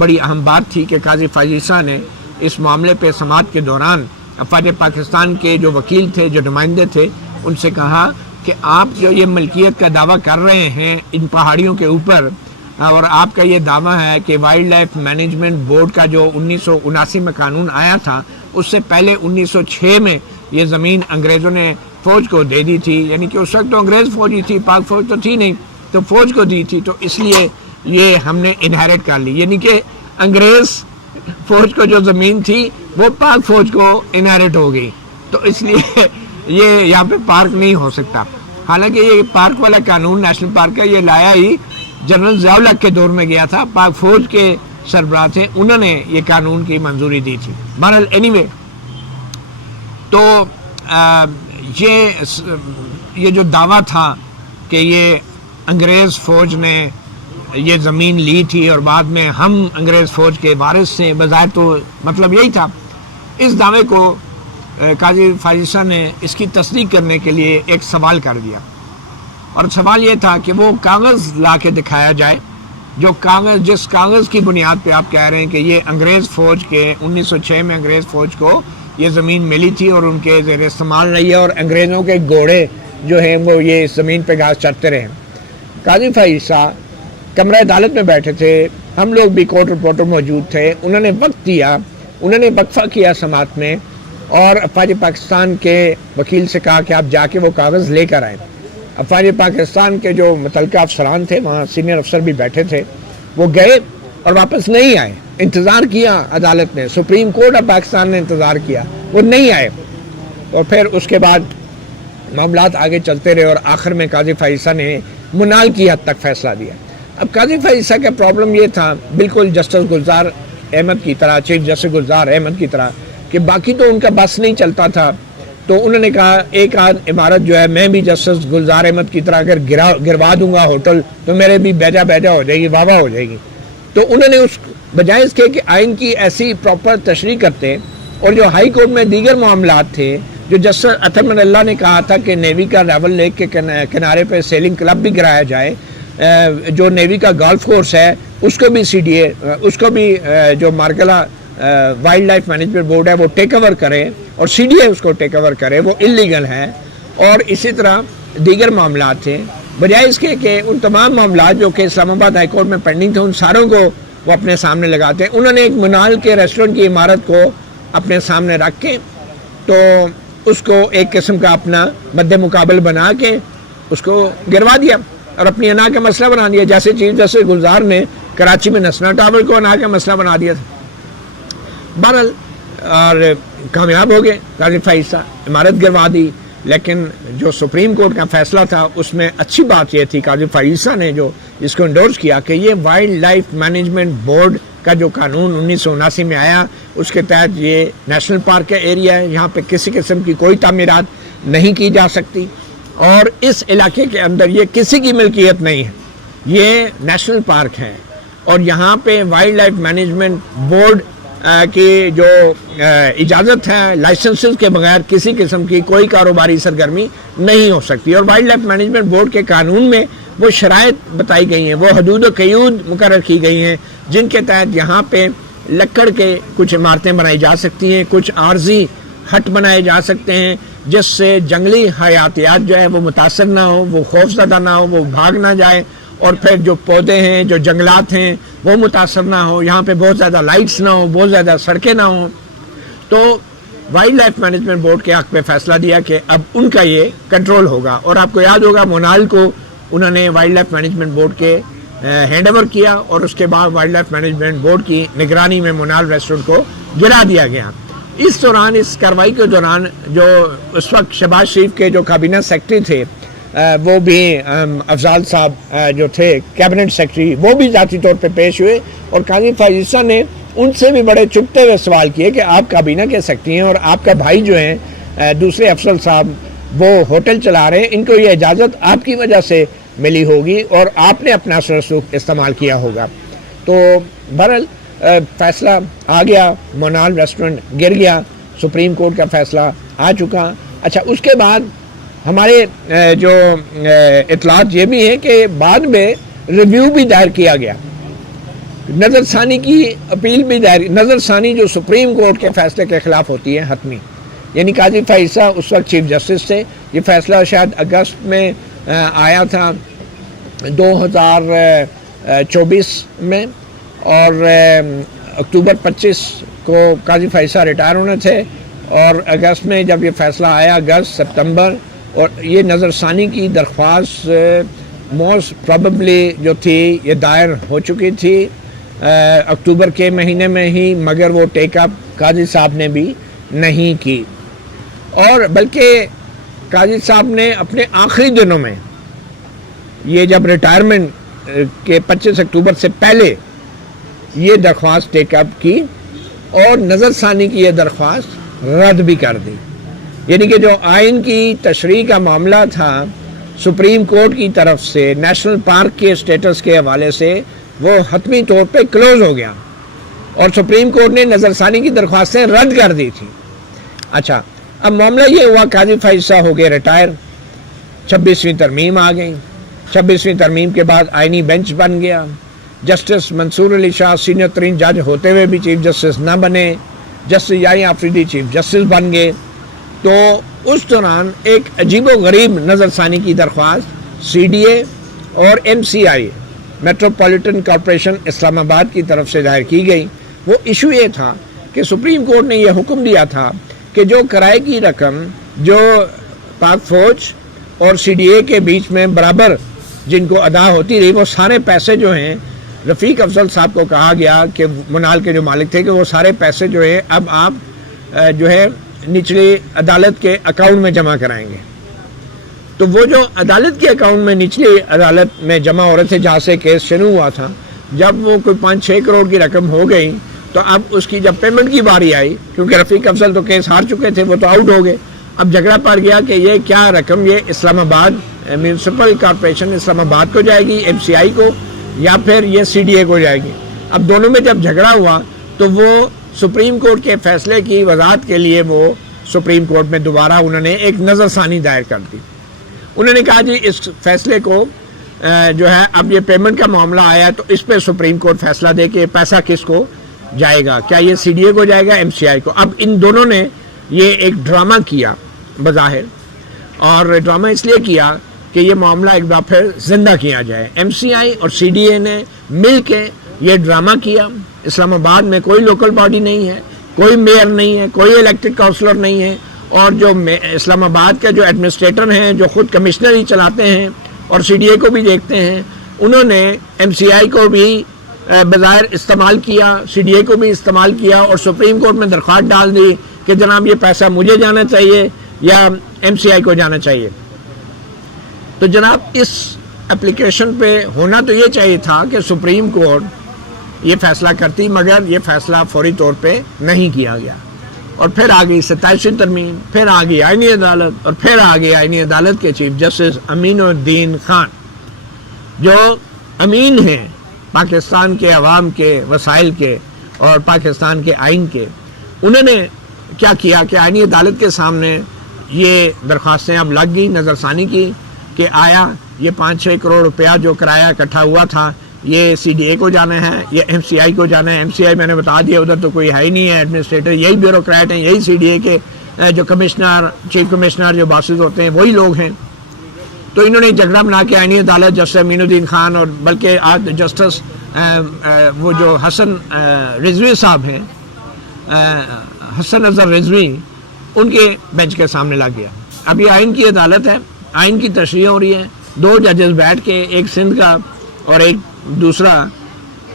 بڑی اہم بات تھی کہ قاضی فائز عیسیٰ نے اس معاملے پہ سماعت کے دوران افواج پاکستان کے جو وکیل تھے، جو نمائندے تھے، ان سے کہا کہ آپ جو یہ ملکیت کا دعویٰ کر رہے ہیں ان پہاڑیوں کے اوپر، اور آپ کا یہ دعویٰ ہے کہ وائلڈ لائف مینجمنٹ بورڈ کا جو 1979 میں قانون آیا تھا، اس سے پہلے 1906 میں یہ زمین انگریزوں نے فوج کو دے دی تھی، یعنی کہ اس وقت تو انگریز فوج ہی تھی، پاک فوج تو تھی نہیں، تو فوج کو دی تھی، تو اس لیے یہ ہم نے انہیرٹ کر لی، یعنی کہ انگریز فوج کو جو زمین تھی وہ پاک فوج کو انہیرٹ ہو گئی، تو اس لیے یہ یہاں پہ پارک نہیں ہو سکتا۔ حالانکہ یہ پارک والا قانون نیشنل پارک کا یہ لایا ہی جنرل ضیاء الحق کے دور میں گیا تھا، پاک فوج کے سربراہ تھے، انہوں نے یہ قانون کی منظوری دی تھی۔ بہرحال اینی وے، تو یہ جو دعویٰ تھا کہ یہ انگریز فوج نے یہ زمین لی تھی اور بعد میں ہم انگریز فوج کے وارث سے، بظاہر تو مطلب یہی تھا، اس دعوے کو قاضی فائز عیسیٰ نے اس کی تصدیق کرنے کے لیے ایک سوال کر دیا، اور سوال یہ تھا کہ وہ کاغذ لا کے دکھایا جائے جو جس کاغذ کی بنیاد پہ آپ کہہ رہے ہیں کہ یہ انگریز فوج کے 1906 میں انگریز فوج کو یہ زمین ملی تھی اور ان کے زیر استعمال رہی ہے، اور انگریزوں کے گھوڑے جو ہیں وہ یہ اس زمین پہ گھاس چرتے رہے۔ قاضی فائز عیسیٰ کمرہ عدالت میں بیٹھے تھے، ہم لوگ بھی کورٹ رپورٹر موجود تھے، انہوں نے وقت دیا، انہوں نے وقفہ کیا سماعت میں، اور افواج پاکستان کے وکیل سے کہا کہ آپ جا کے وہ کاغذ لے کر آئیں۔ افواج پاکستان کے جو متعلقہ افسران تھے، وہاں سینئر افسر بھی بیٹھے تھے، وہ گئے اور واپس نہیں آئے، انتظار کیا عدالت نے، سپریم کورٹ آف پاکستان نے انتظار کیا، وہ نہیں آئے، اور پھر اس کے بعد معاملات آگے چلتے رہے، اور آخر میں قاضی فائز عیسیٰ نے منال کی حد تک فیصلہ دیا۔ اب قاضی فائز عیسیٰ کا پرابلم یہ تھا، بالکل جسٹس گلزار احمد کی طرح، چیف جسٹس گلزار احمد کی طرح، کہ باقی تو ان کا بس نہیں چلتا تھا، تو انہوں نے کہا ایک آدھ عمارت جو ہے میں بھی جسٹس گلزار احمد کی طرح اگر گروا دوں گا ہوٹل تو میرے بھی بیجا ہو جائے گی، واہ ہو جائے گی۔ تو انہوں نے اس بجائے اس کے کہ آئین کی ایسی پراپر تشریح کرتے، اور جو ہائی کورٹ میں دیگر معاملات تھے، جو جسٹس اطہر من اللہ نے کہا تھا کہ نیوی کا ریول لیک کے کنارے پہ سیلنگ کلب بھی گرایا جائے، جو نیوی کا گولف کورس ہے اس کو بھی CDA، اس کو بھی جو Margalla wild life management board ہے وہ ٹیک اوور کرے، اور CDA اس کو ٹیک اوور کرے، وہ انلیگل ہے، اور اسی طرح دیگر معاملات تھے۔ بجائے اس کے کہ ان تمام معاملات جو کہ اسلام آباد ہائی کورٹ میں پینڈنگ تھے ان ساروں کو وہ اپنے سامنے لگاتے ہیں، انہوں نے ایک منال کے ریسٹورنٹ کی عمارت کو اپنے سامنے رکھ کے تو اس کو ایک قسم کا اپنا مد مقابل بنا کے اس کو گروا دیا، اور اپنی انا کا مسئلہ بنا دیا، جیسے چیف جسٹس گلزار نے کراچی میں نسنا ٹاور کو انا کا مسئلہ بنا دیا تھا۔ بہرحال اور کامیاب ہو گئے، قاضی فائز عیسیٰ عمارت گروا دی، لیکن جو سپریم کورٹ کا فیصلہ تھا اس میں اچھی بات یہ تھی، قاضی فائز عیسیٰ نے جو اس کو انڈورس کیا کہ یہ وائلڈ لائف مینجمنٹ بورڈ کا جو قانون 1979 میں آیا، اس کے تحت یہ نیشنل پارک کا ایریا ہے، یہاں پہ کسی قسم کی کوئی تعمیرات نہیں کی جا سکتی، اور اس علاقے کے اندر یہ کسی کی ملکیت نہیں ہے، یہ نیشنل پارک ہے، اور یہاں پہ وائلڈ لائف مینجمنٹ بورڈ کی جو اجازت ہے، لائسنسز کے بغیر کسی قسم کی کوئی کاروباری سرگرمی نہیں ہو سکتی، اور وائلڈ لائف مینجمنٹ بورڈ کے قانون میں وہ شرائط بتائی گئی ہیں، وہ حدود و قیود مقرر کی گئی ہیں، جن کے تحت یہاں پہ لکڑ کے کچھ عمارتیں بنائی جا سکتی ہیں، کچھ عارضی ہٹ بنائے جا سکتے ہیں، جس سے جنگلی حیاتیات جو ہے وہ متاثر نہ ہو، وہ خوفزدہ نہ ہو، وہ بھاگ نہ جائے، اور پھر جو پودے ہیں، جو جنگلات ہیں وہ متاثر نہ ہو، یہاں پہ بہت زیادہ لائٹس نہ ہوں، بہت زیادہ سڑکیں نہ ہوں۔ تو وائلڈ لائف مینجمنٹ بورڈ کے حق میں فیصلہ دیا کہ اب ان کا یہ کنٹرول ہوگا، اور آپ کو یاد ہوگا منال کو انہوں نے وائلڈ لائف مینجمنٹ بورڈ کے ہینڈ اوور کیا، اور اس کے بعد وائلڈ لائف مینجمنٹ بورڈ کی نگرانی میں منال ریسٹورنٹ کو گرا دیا گیا۔ اس دوران، اس کارروائی کے دوران، جو اس وقت شہباز شریف کے جو کابینہ سیکرٹری تھے، وہ بھی افضال صاحب جو تھے کیبنٹ سیکرٹری، وہ بھی ذاتی طور پہ پیش ہوئے، اور قاضی فائز عیسیٰ نے ان سے بھی بڑے چپتے ہوئے سوال کیے کہ آپ کابینہ کے سیکرٹری ہیں، اور آپ کا بھائی جو ہیں دوسرے افضل صاحب وہ ہوٹل چلا رہے ہیں، ان کو یہ اجازت آپ کی وجہ سے ملی ہوگی اور آپ نے اپنا اثر و رسوخ استعمال کیا ہوگا۔ تو بہرحال فیصلہ آ گیا، منال ریسٹورنٹ گر گیا، سپریم کورٹ کا فیصلہ آ چکا۔ اچھا، اس کے بعد ہمارے جو اطلاعات یہ بھی ہیں کہ بعد میں ریویو بھی دائر کیا گیا، نظر ثانی کی اپیل بھی دائر، نظر ثانی جو سپریم کورٹ کے فیصلے کے خلاف ہوتی ہے حتمی، یعنی قاضی فائزہ اس وقت چیف جسٹس تھے، یہ فیصلہ شاید اگست میں آیا تھا 2024 میں، اور اکتوبر 25 کو قاضی فائزہ ریٹائر ہونے تھے، اور اگست میں جب یہ فیصلہ آیا، اگست ستمبر، اور یہ نظر ثانی کی درخواست موسٹ پروبیبلی جو تھی یہ دائر ہو چکی تھی اکتوبر کے مہینے میں ہی، مگر وہ ٹیک اپ قاضی صاحب نے بھی نہیں کی، اور بلکہ قاضی صاحب نے اپنے آخری دنوں میں یہ جب ریٹائرمنٹ کے 25 اکتوبر سے پہلے یہ درخواست ٹیک اپ کی، اور نظر ثانی کی یہ درخواست رد بھی کر دی، یعنی کہ جو آئین کی تشریح کا معاملہ تھا سپریم کورٹ کی طرف سے نیشنل پارک کے اسٹیٹس کے حوالے سے، وہ حتمی طور پہ کلوز ہو گیا، اور سپریم کورٹ نے نظر ثانی کی درخواستیں رد کر دی تھی۔ اچھا، اب معاملہ یہ ہوا، قاضی فائزہ ہو گئے ریٹائر، 26ویں ترمیم آ گئی، 26ویں ترمیم کے بعد آئینی بینچ بن گیا، جسٹس منصور علی شاہ سینئر ترین جج ہوتے ہوئے بھی چیف جسٹس نہ بنے، جسٹس یحییٰ آفریدی چیف جسٹس بن گئے۔ تو اس دوران ایک عجیب و غریب نظر ثانی کی درخواست سی ڈی اے اور ایم سی آئی میٹروپولیٹن کارپوریشن اسلام آباد کی طرف سے دائر کی گئی۔ وہ ایشو یہ تھا کہ سپریم کورٹ نے یہ حکم دیا تھا کہ جو کرائے کی رقم جو پاک فوج اور سی ڈی اے کے بیچ میں برابر جن کو ادا ہوتی رہی، وہ سارے پیسے جو ہیں رفیق افضل صاحب کو کہا گیا کہ منال کے جو مالک تھے کہ وہ سارے پیسے جو ہیں اب آپ جو ہے نچلی عدالت کے اکاؤنٹ میں جمع کرائیں گے۔ تو وہ جو عدالت کے اکاؤنٹ میں نچلی عدالت میں جمع ہو رہے تھے جہاں سے کیس شروع ہوا تھا، جب وہ کوئی 5-6 کروڑ کی رقم ہو گئی تو اب اس کی جب پیمنٹ کی باری آئی، کیونکہ رفیق افضل تو کیس ہار چکے تھے، وہ تو آؤٹ ہو گئے، اب جھگڑا پڑ گیا کہ یہ کیا رقم یہ اسلام آباد میونسپل کارپوریشن اسلام آباد کو جائے گی، ایم سی آئی کو، یا پھر یہ سی ڈی اے کو جائے گی۔ اب دونوں میں جب جھگڑا ہوا تو وہ سپریم کورٹ کے فیصلے کی وضاحت کے لیے وہ سپریم کورٹ میں دوبارہ انہوں نے ایک نظر ثانی دائر کر دی۔ انہوں نے کہا جی اس فیصلے کو جو ہے اب یہ پیمنٹ کا معاملہ آیا تو اس پہ سپریم کورٹ فیصلہ دے کہ پیسہ کس کو جائے گا، کیا یہ سی ڈی اے کو جائے گا، ایم سی آئی کو۔ اب ان دونوں نے یہ ایک ڈرامہ کیا بظاہر، اور ڈرامہ اس لیے کیا کہ یہ معاملہ ایک بار پھر زندہ کیا جائے۔ ایم سی آئی اور سی ڈی اے نے مل کے یہ ڈرامہ کیا۔ اسلام آباد میں کوئی لوکل باڈی نہیں ہے، کوئی میئر نہیں ہے، کوئی الیکٹڈ کاؤنسلر نہیں ہے، اور جو اسلام آباد کے جو ایڈمنسٹریٹر ہیں جو خود کمشنر ہی چلاتے ہیں اور سی ڈی اے کو بھی دیکھتے ہیں، انہوں نے ایم سی آئی کو بھی بظاہر استعمال کیا، سی ڈی اے کو بھی استعمال کیا، اور سپریم کورٹ میں درخواست ڈال دی کہ جناب یہ پیسہ مجھے جانا چاہیے یا ایم سی آئی کو جانا چاہیے۔ تو جناب اس اپلیکیشن پہ ہونا تو یہ چاہیے تھا کہ سپریم کورٹ یہ فیصلہ کرتی، مگر یہ فیصلہ فوری طور پہ نہیں کیا گیا، اور پھر آ گئی 27ویں ترمیم، پھر آ گئی آئینی عدالت، اور پھر آ گئی آئینی عدالت کے چیف جسٹس امین الدین خان، جو امین ہیں پاکستان کے عوام کے وسائل کے اور پاکستان کے آئین کے۔ انہوں نے کیا کیا کہ آئینی عدالت کے سامنے یہ درخواستیں اب لگ گئی نظر ثانی کی کہ آیا یہ 5-6 کروڑ روپیہ جو کرایہ اکٹھا ہوا تھا یہ سی ڈی اے کو جانا ہے یا ایم سی آئی کو جانا ہے۔ ایم سی آئی میں نے بتا دیا ادھر تو کوئی ہے ہی نہیں ہے، ایڈمنسٹریٹر یہی بیوروکریٹ ہیں، یہی سی ڈی اے کے جو کمشنر چیف کمشنر جو باسز ہوتے ہیں وہی لوگ ہیں۔ تو انہوں نے جھگڑا بنا کے آئینی عدالت جسٹس امین الدین خان اور بلکہ آج جسٹس وہ جو حسن رضوی صاحب ہیں، حسن اظہر رضوی، ان کے بینچ کے سامنے لگ گیا۔ اب یہ آئین کی عدالت ہے، آئین کی تشریح ہو رہی ہے، 2 ججز بیٹھ کے، ایک سندھ کا اور ایک دوسرا،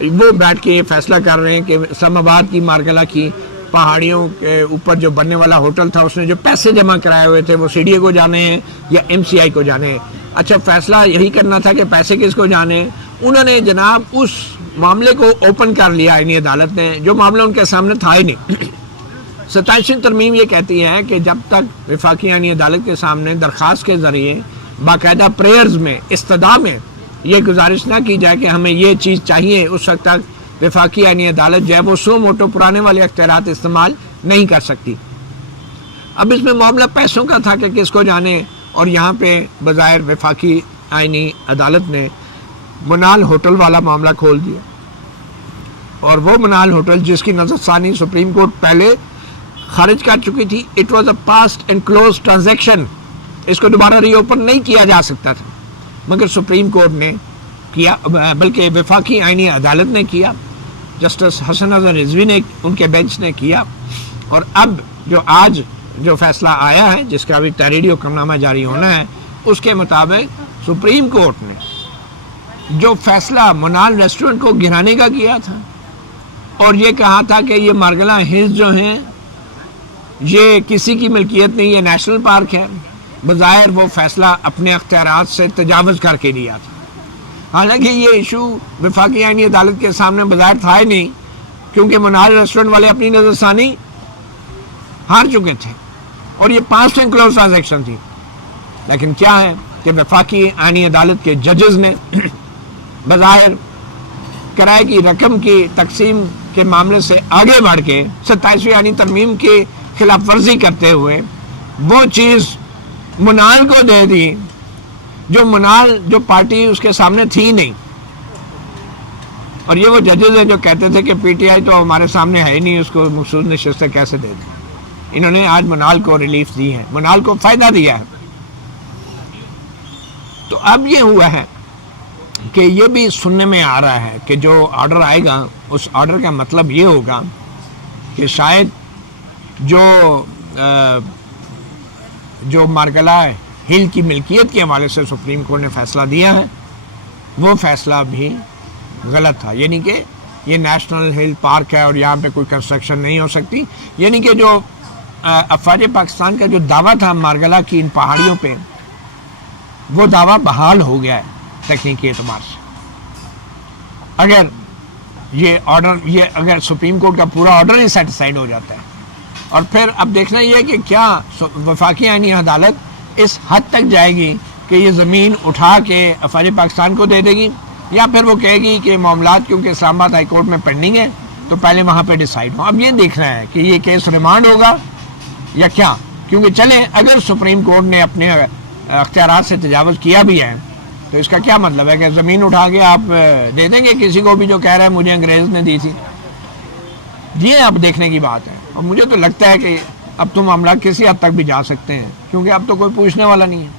وہ بیٹھ کے یہ فیصلہ کر رہے ہیں کہ اسلام آباد کی مارکلا کی پہاڑیوں کے اوپر جو بننے والا ہوٹل تھا اس نے جو پیسے جمع کرائے ہوئے تھے وہ سی ڈی اے کو جانے ہیں یا ایم سی آئی کو جانے ہیں۔ اچھا، فیصلہ یہی کرنا تھا کہ پیسے کس کو جانے۔ انہوں نے جناب اس معاملے کو اوپن کر لیا آئینی عدالت نے، جو معاملہ ان کے سامنے تھا ہی نہیں۔ 27ویں ترمیم یہ کہتی ہے کہ جب تک وفاقی آئینی عدالت کے سامنے درخواست کے ذریعے باقاعدہ پریئرز میں استدعا میں یہ گزارش نہ کی جائے کہ ہمیں یہ چیز چاہیے، اس وقت تک وفاقی آئینی عدالت جو ہے وہ سو موٹو پرانے والے اختیارات استعمال نہیں کر سکتی۔ اب اس میں معاملہ پیسوں کا تھا کہ کس کو جانے، اور یہاں پہ بظاہر وفاقی آئینی عدالت نے منال ہوٹل والا معاملہ کھول دیا، اور وہ منال ہوٹل جس کی نظر ثانی سپریم کورٹ پہلے خارج کر چکی تھی، it was a past and close transaction, اس کو دوبارہ ری اوپن نہیں کیا جا سکتا تھا، مگر سپریم کورٹ نے کیا، بلکہ وفاقی آئینی عدالت نے کیا، جسٹس حسن اظہر رضوی نے ان کے بینچ نے کیا، اور اب جو آج جو فیصلہ آیا ہے جس کا ابھی تحریری حکم نامہ جاری ہونا ہے، اس کے مطابق سپریم کورٹ نے جو فیصلہ منال ریسٹورنٹ کو گرانے کا کیا تھا اور یہ کہا تھا کہ یہ مارگلا ہلز جو ہیں یہ کسی کی ملکیت نہیں، یہ نیشنل پارک ہے، بظاہر وہ فیصلہ اپنے اختیارات سے تجاوز کر کے لیا تھا، حالانکہ یہ ایشو وفاقی آئینی عدالت کے سامنے بظاہر تھا ہی نہیں، کیونکہ منال ریسٹورنٹ والے اپنی نظر ثانی ہار چکے تھے اور یہ پاسٹ اینڈ کلوز ٹرانزیکشن تھی۔ لیکن کیا ہے کہ وفاقی آئینی عدالت کے ججز نے بظاہر کرائے کی رقم کی تقسیم کے معاملے سے آگے بڑھ کے 27ویں آئینی ترمیم کی خلاف ورزی کرتے ہوئے وہ چیز منال کو دے دی جو منال جو پارٹی اس کے سامنے تھی نہیں، اور یہ وہ ججز ہیں جو کہتے تھے کہ پی ٹی آئی تو ہمارے سامنے ہے ہی نہیں، اس کو مخصوص نشستیں کیسے دے دیں۔ انہوں نے آج منال کو ریلیف دی ہے، منال کو فائدہ دیا ہے۔ تو اب یہ ہوا ہے کہ یہ بھی سننے میں آ رہا ہے کہ جو آرڈر آئے گا اس آرڈر کا مطلب یہ ہوگا کہ شاید جو مارگلا ہل کی ملکیت کے حوالے سے سپریم کورٹ نے فیصلہ دیا ہے وہ فیصلہ بھی غلط تھا، یعنی کہ یہ نیشنل ہل پارک ہے اور یہاں پہ کوئی کنسٹرکشن نہیں ہو سکتی، یعنی کہ جو افواج پاکستان کا جو دعویٰ تھا مارگلا کی ان پہاڑیوں پہ، وہ دعویٰ بحال ہو گیا ہے تکنیکی اعتبار سے۔ اگر یہ آرڈر، یہ اگر سپریم کورٹ کا پورا آرڈر ہی سیٹسفائڈ ہو جاتا ہے، اور پھر اب دیکھنا یہ ہے کہ کیا وفاقی آئینی عدالت اس حد تک جائے گی کہ یہ زمین اٹھا کے افواج پاکستان کو دے دے گی، یا پھر وہ کہے گی کہ معاملات کیونکہ اسلام آباد ہائی کورٹ میں پینڈنگ ہے تو پہلے وہاں پہ ڈیسائیڈ ہو۔ اب یہ دیکھنا ہے کہ یہ کیس ریمانڈ ہوگا یا کیا، کیونکہ چلیں اگر سپریم کورٹ نے اپنے اختیارات سے تجاوز کیا بھی ہے تو اس کا کیا مطلب ہے کہ زمین اٹھا کے آپ دے دیں گے کسی کو بھی جو کہہ رہا ہے مجھے انگریز نے دی تھی؟ یہ اب دیکھنے کی بات ہے، اور مجھے تو لگتا ہے کہ اب تو معاملات کسی حد تک بھی جا سکتے ہیں، کیونکہ اب تو کوئی پوچھنے والا نہیں ہے۔